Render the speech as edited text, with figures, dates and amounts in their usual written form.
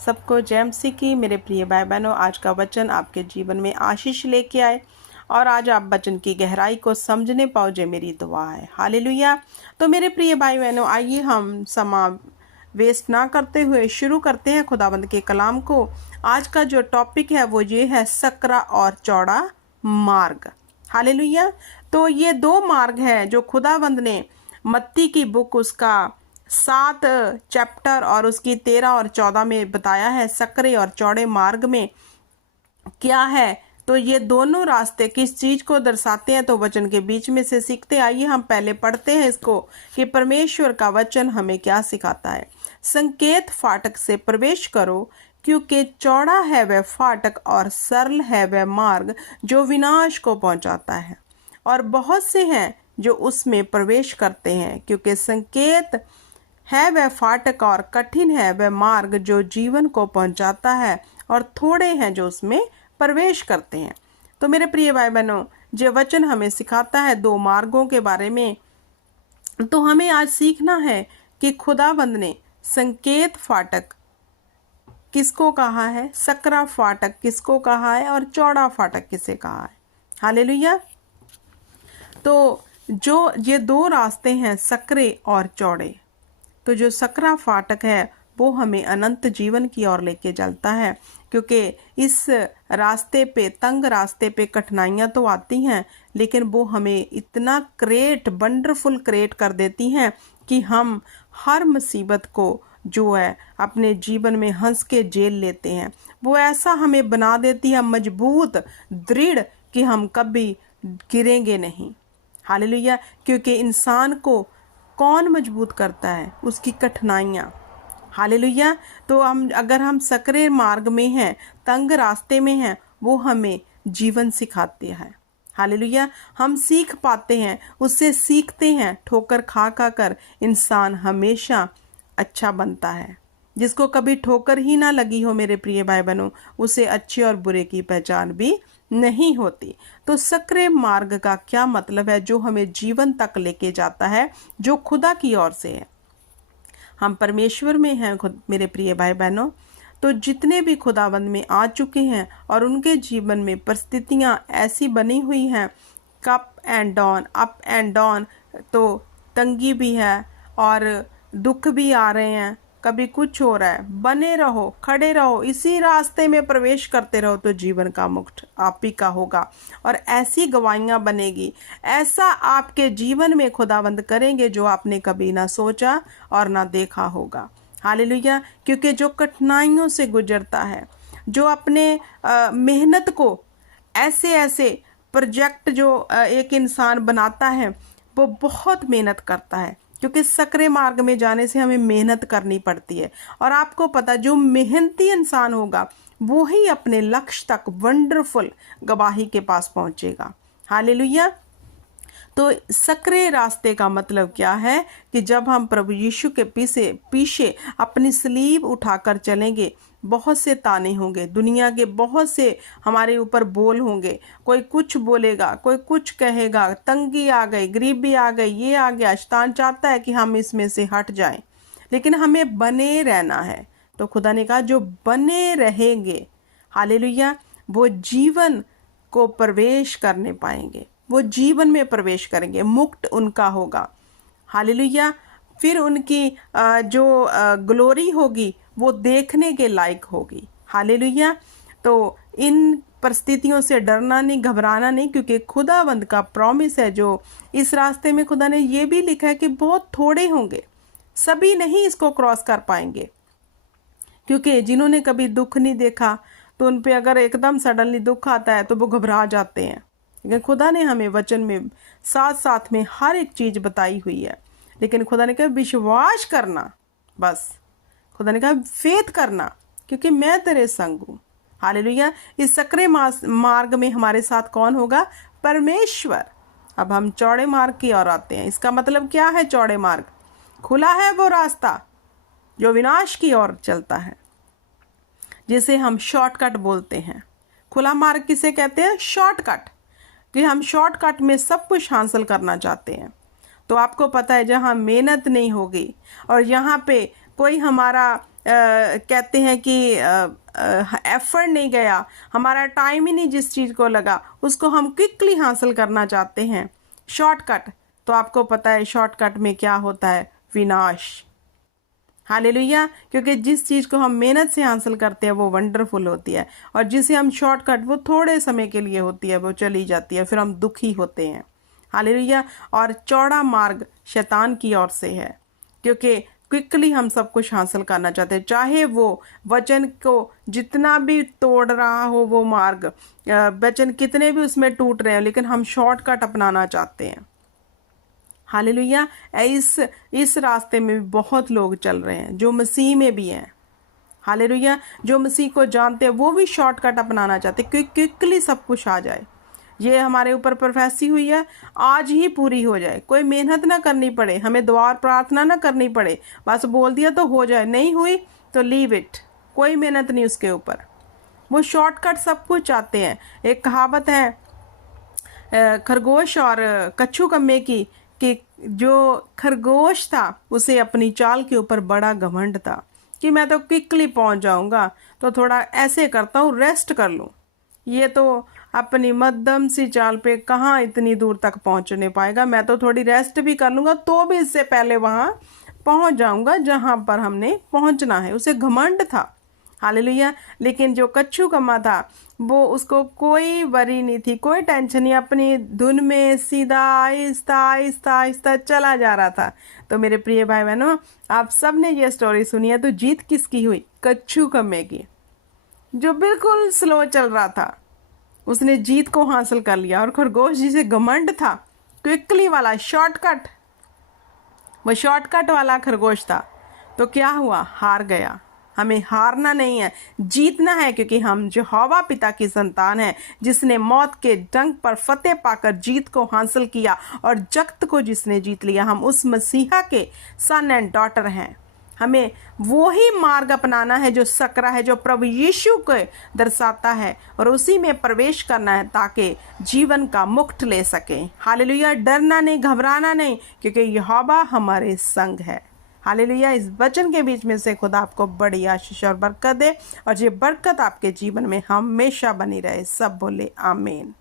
सबको जय मसीह की। मेरे प्रिय भाई बहनों, आज का वचन आपके जीवन में आशीष लेके आए और आज आप वचन की गहराई को समझने पाओ, जो मेरी दुआ है। हालेलुया। तो मेरे प्रिय भाई बहनों, आइए हम समा वेस्ट ना करते हुए शुरू करते हैं खुदाबंद के कलाम को। आज का जो टॉपिक है वो ये है, सकरा और चौड़ा मार्ग। हालेलुया। तो ये दो मार्ग हैं जो खुदाबंद ने मत्ती की बुक उसका 7 चैप्टर और उसकी 13 और 14 में बताया है। सकरे और चौड़े मार्ग में क्या है, तो ये दोनों रास्ते किस चीज को दर्शाते हैं, तो वचन के बीच में से सीखते। आइए हम पहले पढ़ते हैं इसको कि परमेश्वर का वचन हमें क्या सिखाता है। संकेत फाटक से प्रवेश करो, क्योंकि चौड़ा है वह फाटक और सरल है वह मार्ग जो विनाश को पहुंचाता है, और बहुत से हैं जो उसमें प्रवेश करते हैं। क्योंकि संकेत है वह फाटक और कठिन है वह मार्ग जो जीवन को पहुंचाता है, और थोड़े हैं जो उसमें प्रवेश करते हैं। तो मेरे प्रिय भाई बहनों, जो वचन हमें सिखाता है दो मार्गों के बारे में, तो हमें आज सीखना है कि खुदाबंद ने संकेत फाटक किसको कहा है, सकरा फाटक किसको कहा है, और चौड़ा फाटक किसे कहा है। हालेलुया। तो जो ये दो रास्ते हैं, सकरे और चौड़े, तो जो सकरा फाटक है वो हमें अनंत जीवन की ओर लेके चलता है। क्योंकि इस रास्ते पे, तंग रास्ते पे कठिनाइयाँ तो आती हैं, लेकिन वो हमें इतना वंडरफुल क्रिएट कर देती हैं कि हम हर मुसीबत को जो है अपने जीवन में हंस के झेल लेते हैं। वो ऐसा हमें बना देती है मजबूत, दृढ़, कि हम कभी गिरेंगे नहीं। हालेलुया। क्योंकि इंसान को कौन मजबूत करता है? उसकी कठिनाइयाँ। हालेलुया। तो अगर हम सकरे मार्ग में हैं, तंग रास्ते में हैं, वो हमें जीवन सिखाते हैं। हालेलुया। हम सीख पाते हैं, उससे सीखते हैं। ठोकर खा खा कर इंसान हमेशा अच्छा बनता है। जिसको कभी ठोकर ही ना लगी हो, मेरे प्रिय भाई बहनों, उसे अच्छे और बुरे की पहचान भी नहीं होती। तो सकरे मार्ग का क्या मतलब है? जो हमें जीवन तक लेके जाता है, जो खुदा की ओर से है। हम परमेश्वर में हैं खुद, मेरे प्रिय भाई बहनों। तो जितने भी खुदाबंद में आ चुके हैं और उनके जीवन में परिस्थितियां ऐसी बनी हुई हैं, cup and down, up and down, तो तंगी भी है और दुख भी आ रहे हैं, कभी कुछ हो रहा है, बने रहो, खड़े रहो, इसी रास्ते में प्रवेश करते रहो, तो जीवन का मुक्त आप ही का होगा। और ऐसी गवाहियां बनेगी, ऐसा आपके जीवन में खुदाबंद करेंगे जो आपने कभी ना सोचा और ना देखा होगा। हालेलुया। क्योंकि जो कठिनाइयों से गुजरता है, जो अपने मेहनत को ऐसे ऐसे प्रोजेक्ट जो एक इंसान बनाता है, वो बहुत मेहनत करता है। क्योंकि सकरे मार्ग में जाने से हमें मेहनत करनी पड़ती है, और आपको पता, जो मेहनती इंसान होगा वो ही अपने लक्ष्य तक वंडरफुल गवाही के पास पहुंचेगा। हालेलुया। तो सकरे रास्ते का मतलब क्या है कि जब हम प्रभु यीशु के पीछे पीछे अपनी सलीब उठाकर चलेंगे, बहुत से ताने होंगे, दुनिया के बहुत से हमारे ऊपर बोल होंगे। कोई कुछ बोलेगा, कोई कुछ कहेगा, तंगी आ गई, गरीबी आ गई, ये आ गया। शैतान चाहता है कि हम इसमें से हट जाएं, लेकिन हमें बने रहना है। तो खुदा ने कहा, जो बने रहेंगे, हालेलुया, वो जीवन को प्रवेश करने पाएंगे, वो जीवन में प्रवेश करेंगे, मुक्त उनका होगा। हालेलुया। फिर उनकी जो ग्लोरी होगी वो देखने के लायक होगी। हालेलुया। तो इन परिस्थितियों से डरना नहीं, घबराना नहीं, क्योंकि खुदावंद का प्रॉमिस है जो इस रास्ते में खुदा ने ये भी लिखा है कि बहुत थोड़े होंगे, सभी नहीं इसको क्रॉस कर पाएंगे। क्योंकि जिन्होंने कभी दुख नहीं देखा, तो उन पे अगर एकदम सडनली दुख आता है तो वो घबरा जाते हैं। लेकिन खुदा ने हमें वचन में साथ साथ में हर एक चीज बताई हुई है। लेकिन खुदा ने कहा विश्वास करना, बस खुदा ने कहा फेथ करना, क्योंकि मैं तेरे संग हूँ। हालेलुया। इस सकरे मार्ग में हमारे साथ कौन होगा? परमेश्वर। अब हम चौड़े मार्ग की ओर आते हैं। इसका मतलब क्या है? चौड़े मार्ग, खुला है वो रास्ता जो विनाश की ओर चलता है, जिसे हम शॉर्टकट बोलते हैं। खुला मार्ग किसे कहते हैं? शॉर्टकट। कि हम शॉर्टकट में सब कुछ हासिल करना चाहते हैं। तो आपको पता है, जहाँ मेहनत नहीं होगी और यहाँ पे कोई हमारा कहते हैं कि एफर्ट नहीं गया, हमारा टाइम ही नहीं जिस चीज़ को लगा, उसको हम क्विकली हासिल करना चाहते हैं, शॉर्टकट। तो आपको पता है शॉर्टकट में क्या होता है? विनाश। हालेलुया। क्योंकि जिस चीज़ को हम मेहनत से हासिल करते हैं वो वंडरफुल होती है, और जिसे हम शॉर्टकट, वो थोड़े समय के लिए होती है, वो चली जाती है, फिर हम दुखी होते हैं। हालेलुया। और चौड़ा मार्ग शैतान की ओर से है, क्योंकि क्विकली हम सब कुछ हासिल करना चाहते हैं, चाहे वो वचन को जितना भी तोड़ रहा हो वो मार्ग, वचन कितने भी उसमें टूट रहे हैं, लेकिन हम शॉर्टकट अपनाना चाहते हैं। हालेलुया। इस रास्ते में भी बहुत लोग चल रहे हैं जो मसीह में भी हैं। हालेलुया। जो मसीह को जानते हैं वो भी शॉर्टकट अपनाना चाहते हैं, क्विकली सब कुछ आ जाए। ये हमारे ऊपर प्रोफेसी हुई है, आज ही पूरी हो जाए, कोई मेहनत ना करनी पड़े, हमें दुआ और प्रार्थना ना करनी पड़े, बस बोल दिया तो हो जाए, नहीं हुई तो लीव इट, कोई मेहनत नहीं उसके ऊपर। वो शॉर्टकट सब कुछ चाहते हैं। एक कहावत है खरगोश और कच्छू कम्मे की, कि जो खरगोश था उसे अपनी चाल के ऊपर बड़ा घमंड था कि मैं तो क्विकली पहुंच जाऊंगा, तो थोड़ा ऐसे करता हूँ, रेस्ट कर लूँ। ये तो अपनी मध्यम सी चाल पे कहाँ इतनी दूर तक पहुंचने पाएगा, मैं तो थोड़ी रेस्ट भी कर लूँगा तो भी इससे पहले वहाँ पहुंच जाऊंगा जहाँ पर हमने पहुंचना है। उसे घमंड था। हालेलुया। लेकिन जो कच्छू कम्मा था, वो उसको कोई वरी नहीं थी, कोई टेंशन नहीं, अपनी धुन में सीधा आहिस्ता आहिस्ता आहिस्ता चला जा रहा था। तो मेरे प्रिय भाई बहनों, आप सब ने ये स्टोरी सुनी है, तो जीत किसकी हुई? कच्छू कम्मे की। जो बिल्कुल स्लो चल रहा था उसने जीत को हासिल कर लिया, और खरगोश जिसे घमंड था, क्विकली वाला शॉर्टकट, वो शॉर्टकट वाला खरगोश था, तो क्या हुआ? हार गया। हमें हारना नहीं है, जीतना है, क्योंकि हम यहोवा पिता की संतान हैं, जिसने मौत के डंक पर फतेह पाकर जीत को हासिल किया और जगत को जिसने जीत लिया। हम उस मसीहा के सन एंड डॉटर हैं। हमें वो ही मार्ग अपनाना है जो सकरा है, जो प्रभु यीशु को दर्शाता है, और उसी में प्रवेश करना है ताकि जीवन का मुक्त ले सके। हालेलुया। डरना नहीं, घबराना नहीं, क्योंकि यहोवा हमारे संग है। हालेलुया। इस वचन के बीच में से खुदा आपको बड़ी आशीष और बरकत दे, और ये बरकत आपके जीवन में हमेशा बनी रहे। सब बोले आमीन।